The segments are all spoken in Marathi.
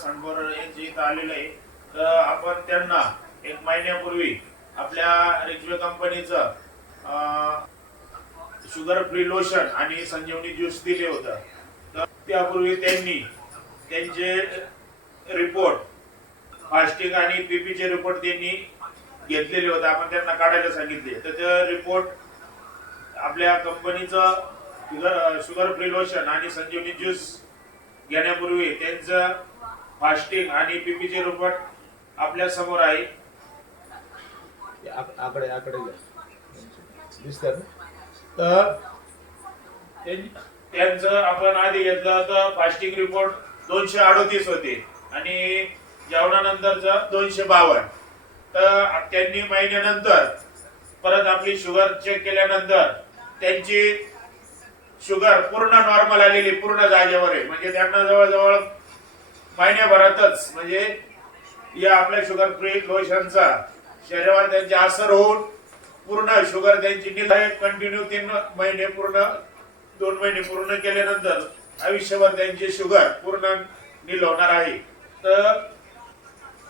सांडभोर यांच्या इथं आलेलं आहे. तर आपण त्यांना एक महिन्यापूर्वी आपल्या रिजवे कंपनीचं शुगर फ्री लोशन आणि संजीवनी ज्यूस दिले होतं. तर त्यापूर्वी त्यांनी त्यांचे रिपोर्ट फास्टिंग आणि पीपीचे रिपोर्ट त्यांनी घेतलेले होते. आपण त्यांना काढायला सांगितले. तर ते रिपोर्ट आपल्या कंपनीचं शुगर फ्री लोशन आणि संजीवनी ज्यूस घेण्यापूर्वी त्यांचं फास्टिंग आणि पीपीचे रिपोर्ट आपल्या समोर आहे. आकडे दिसतात. तर त्यांचं आपण आधी घेतलं तर फास्टिंग रिपोर्ट 238 होते आणि जेवणानंतरचं 252. तर त्यांनी महिन्यानंतर परत आपली शुगर चेक केल्यानंतर त्यांची शुगर पूर्ण नॉर्मल आलेली, पूर्ण जागेवर आहे. म्हणजे त्यांना जवळजवळ महिन्याभरातच म्हणजे या आपल्या शुगर फ्री लोशनचा शरीरावर त्यांचे असर होऊन पूर्ण शुगर त्यांची निल कंटिन्यू 3 महिने पूर्ण 2 महिने पूर्ण केल्यानंतर आयुष्यभर त्यांची शुगर पूर्ण निल होणार आहे. तर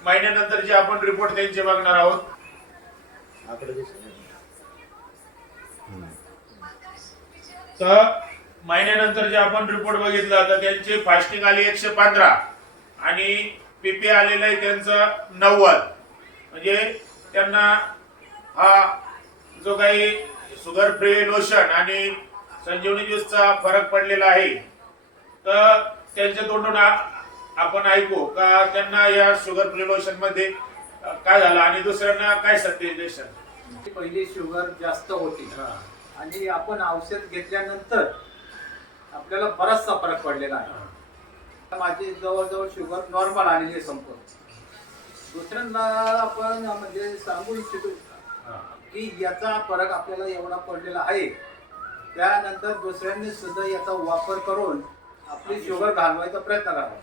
महिन्यानंतरचे आपण रिपोर्ट त्यांचे बघणार आहोत. तर महिन्यानंतर जे आपण रिपोर्ट बघितला तर त्यांची फास्टिंग आली 115 आणि पीपी आलेलं आहे त्यांचं 90. म्हणजे त्यांना हा जो काही शुगर फ्री लोशन आणि संजीवनी ज्यूसचा फरक पडलेला आहे. तर त्यांच्या तोंडून आपण ऐकू का त्यांना या शुगर फ्री लोशन मध्ये काय झालं आणि दुसऱ्यांना काय सजेशन. पहिली शुगर जास्त होती आणि आपण औषध घेतल्यानंतर आपल्याला बराचसा फरक पडलेला आहे. माझी जवळजवळ शुगर नॉर्मल आलेली आहे संपूर्ण. दुसऱ्यांना आपण म्हणजे सांगू इच्छितो की याचा फरक आपल्याला एवढा पडलेला आहे. त्यानंतर दुसऱ्यांनी सुद्धा याचा वापर करून आपली शुगर घालवायचा प्रयत्न करावा.